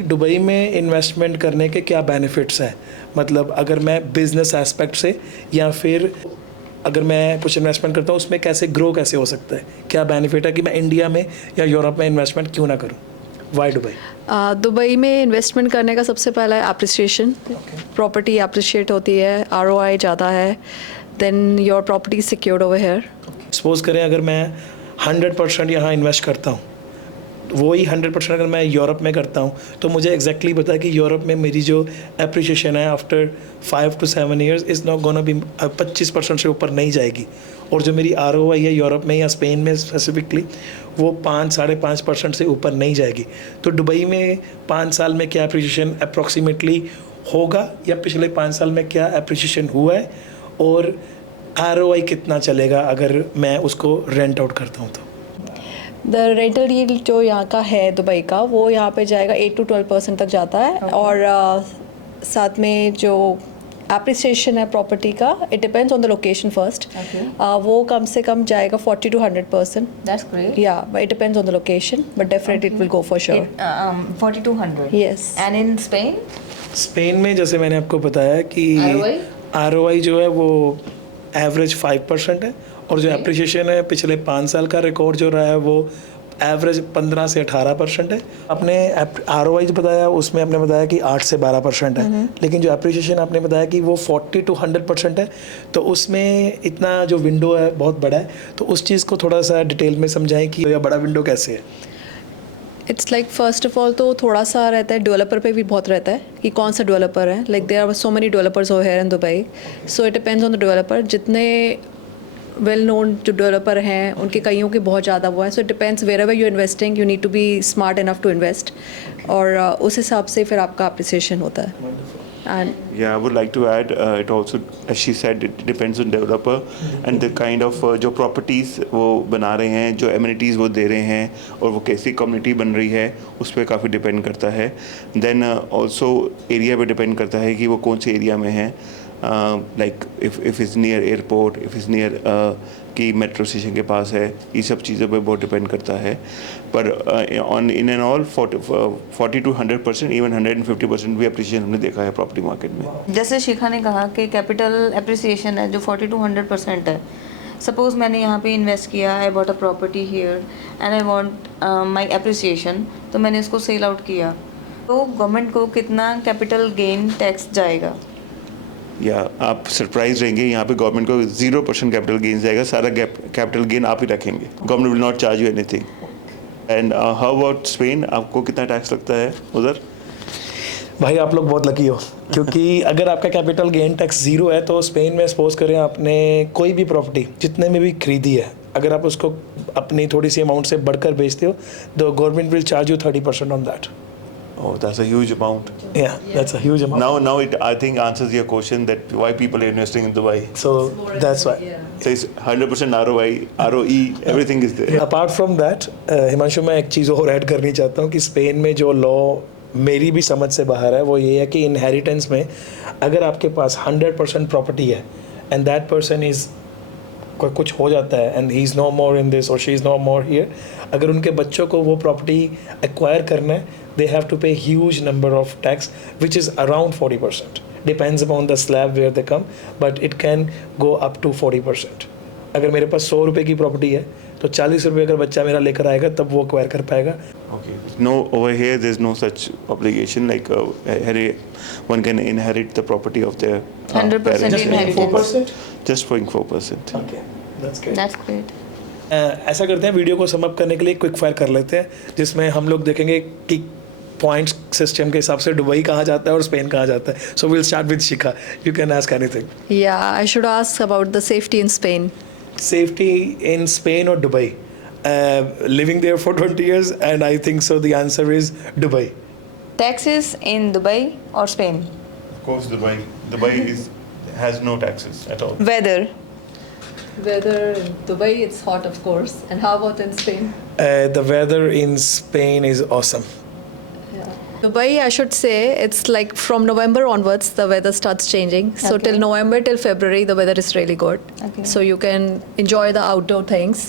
Dubai में investment करने के क्या बेनिफिट्स हैं? मतलब अगर मैं बिजनेस एस्पेक्ट से या फिर अगर मैं कुछ इन्वेस्टमेंट करता हूँ उसमें कैसे ग्रो कैसे हो सकता है? क्या बेनिफिट है कि मैं इंडिया में या यूरोप में इन्वेस्टमेंट क्यों ना करूँ? Why Dubai? दुबई में इन्वेस्टमेंट करने का सबसे पहला है अप्रिसिएशन. प्रॉपर्टी अप्रिशिएट होती है, ROI ज़्यादा है, then your property secured over here. Suppose करें अगर मैं 100% यहाँ इन्वेस्ट करता हूँ, वही 100% अगर मैं यूरोप में करता हूँ तो मुझे एग्जैक्टली पता है कि यूरोप में मेरी जो अप्रिशिएशन है after 5 to 7 years is not gonna be 25% से ऊपर नहीं जाएगी, और जो मेरी ROI है यूरोप में या स्पेन में स्पेसिफिकली वो 5-5.5% से ऊपर नहीं जाएगी. तो दुबई में 5 साल में क्या अप्रिशिएशन अप्रॉक्सीमेटली होगा या पिछले 5 साल में क्या अप्रिशिएशन हुआ है, और ROI कितना चलेगा अगर मैं उसको रेंट आउट करता हूँ तो? द रेंटल यील्ड जो यहाँ का है दुबई का, वो यहाँ पे जाएगा 8 to 12% तक जाता है. और साथ में जो एप्रिसिएशन है प्रॉपर्टी का, it depends on the location first. वो कम से कम जाएगा 40 to 100%. That's great. Yeah, but it depends on the location, but definitely it will go for sure. 40 to 100. Yes. And in Spain? Spain में जैसे मैंने आपको बताया कि ROI जो है वो एवरेज 5% है, और जो एप्रिशिएशन है पिछले 5 साल का रिकॉर्ड जो रहा है वो एवरेज 15 से 18% है. आपने ROI जो बताया उसमें आपने बताया कि 8 से 12% है, लेकिन जो एप्रिशिएशन आपने बताया कि वो 40 to 100% है, तो उसमें इतना जो विंडो है बहुत बड़ा है. तो उस चीज़ को थोड़ा सा डिटेल में समझाएं कि यह बड़ा विंडो कैसे है. It's like first of all तो थोड़ा सा रहता है, डेवलपर पे भी बहुत रहता है कि कौन सा डेवलपर है. Like there are so many developers over here in Dubai, so it depends on the developer. जितने वेल नोन जो डेवलपर हैं उनके कईयों के बहुत ज़्यादा वो है. So it depends wherever you investing, you need to be smart enough to invest, और उस हिसाब से फिर आपका अप्रिसिएशन होता है. And Yeah, I would like to add, it also, as she said, it depends on developer and the kind of जो properties वो बना रहे हैं, जो amenities वो दे रहे हैं, और वो कैसी community बन रही है, उस पर काफ़ी depend करता है. Then also area पे depend करता है कि वो कौन से area में है. Like if it's near airport, if it's near कि मेट्रो स्टेशन के पास है, ये सब चीज़ों पे बहुत डिपेंड करता है. पर on in and all 40 to 100%, even 150% भी अप्रिशिएशन हमने देखा है प्रॉपर्टी मार्केट में. जैसे शिखा ने कहा कि कैपिटल एप्रिसिएशन है जो 40 to 100% है. सपोज मैंने यहाँ पे इन्वेस्ट किया, I bought a property here and I want my appreciation, तो मैंने इसको सेल आउट किया, तो गवर्नमेंट को कितना कैपिटल गेन टैक्स जाएगा? या आप सरप्राइज रहेंगे, यहाँ पे गवर्नमेंट को 0% कैपिटल गेन जाएगा. सारा कैपिटल गेन आप ही रखेंगे. Government will not charge you anything. And how about Spain, आपको कितना टैक्स लगता है उधर? भाई आप लोग बहुत लकी हो, क्योंकि अगर आपका कैपिटल गेन टैक्स 0 है तो स्पेन में सपोज करें आपने कोई भी प्रॉपर्टी जितने में भी खरीदी है, अगर आप उसको अपनी थोड़ी सी अमाउंट से बढ़कर बेचते हो तो government will charge you 30% on that. Oh, that's a huge amount. Yeah, that's a huge amount. Now it I think answers your question that why people are investing in Dubai. So that's why. So it's 100% ROI, ROE, everything is there. Apart from that, Himanshu मैं एक चीज़ और add करनी चाहता हूँ कि Spain में जो law मेरी भी समझ से बाहर है वो ये है कि इनहेरिटेंस में अगर आपके पास 100% प्रॉपर्टी है एंड दैट पर्सन इज़ कुछ हो जाता है and he is no more in this और she is no more here, अगर उनके बच्चों को वो प्रॉपर्टी एक्वायर करना है they have to pay huge number of tax which is around 40%. Depends upon the slab where they come, but it can go up to 40%. अगर मेरे पास 100 रुपए की प्रॉपर्टी है तो 40 रुपए अगर बच्चा मेरा लेकर आएगा तब वो एक्वायर कर पाएगा. Okay. No, over here there's no such obligation like one can inherit the property of their 100% parents. inheritance. 4%? Just paying 4%. Okay, that's great. That's great. ऐसा करते हैं, वीडियो को सम अप करने के लिए क्विक फायर कर लेते हैं जिसमें हम लोग देखेंगे कि पॉइंट्स सिस्टम के हिसाब से दुबई कहाँ जाता है और स्पेन कहाँ जाता है. So will start with Shikha. You can ask anything. yeah, I should ask about the safety in Spain. Safety in Spain or Dubai? Living there for 20 years and I think so the answer is Dubai. Taxes in Dubai or Spain? Of course, Dubai. Dubai has no taxes at all. Weather. Weather in Dubai, it's hot of course. And how about in Spain? The weather in Spain is awesome. Dubai, I should say, it's like from November onwards, the weather starts changing. So Okay. till November, till February, the weather is really good. Okay. So you can enjoy the outdoor things.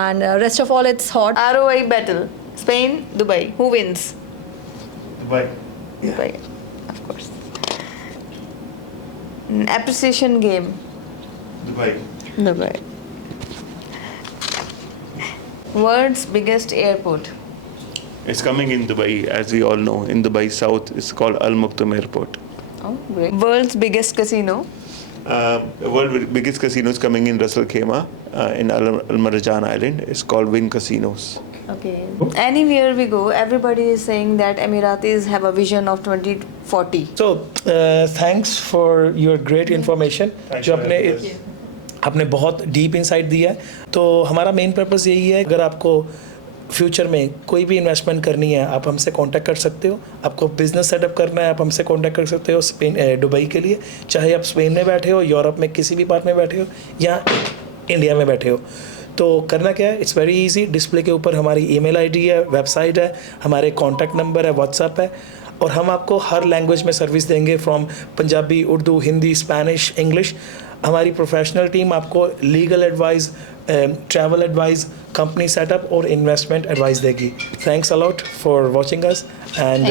And rest of all, it's hot. ROI battle. Spain, Dubai. Who wins? Dubai. Dubai, of course. Appreciation game. Dubai. Dubai. World's biggest airport. It's coming in Dubai, as we all know. In Dubai South, it's called Al Maktoum Airport. Oh, great. World's biggest casino. World biggest casino is coming in Ras Al Khaimah in Al Marjan Island. It's called Win Casinos. Okay. Anywhere we go, everybody is saying that Emiratis have a vision of 2040. So thanks for your great information Thanks जो for आपने having us. आपने बहुत deep insight दिया है. तो हमारा main purpose यही है, अगर आपको फ्यूचर में कोई भी इन्वेस्टमेंट करनी है आप हमसे कांटेक्ट कर सकते हो. आपको बिजनेस सेटअप करना है आप हमसे कांटेक्ट कर सकते हो स्पेन दुबई के लिए, चाहे आप स्पेन में बैठे हो, यूरोप में किसी भी पार्ट में बैठे हो या इंडिया में बैठे हो. तो करना क्या है, इट्स वेरी इजी. डिस्प्ले के ऊपर हमारी ईमेल आईडी है, वेबसाइट है, हमारे कॉन्टैक्ट नंबर है, व्हाट्सएप है, और हम आपको हर लैंग्वेज में सर्विस देंगे, from Punjabi, Urdu, Hindi, Spanish, English. हमारी प्रोफेशनल टीम आपको legal advice, travel advice, company setup और इन्वेस्टमेंट एडवाइस देगी. Thanks a lot for watching us and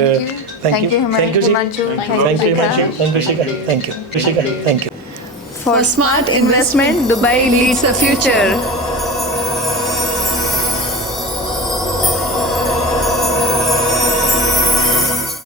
Thank you, Himanshu. Thank you Shikha. Thank you Shikha, thank you Shikha, thank you. For smart investment, Dubai leads the future.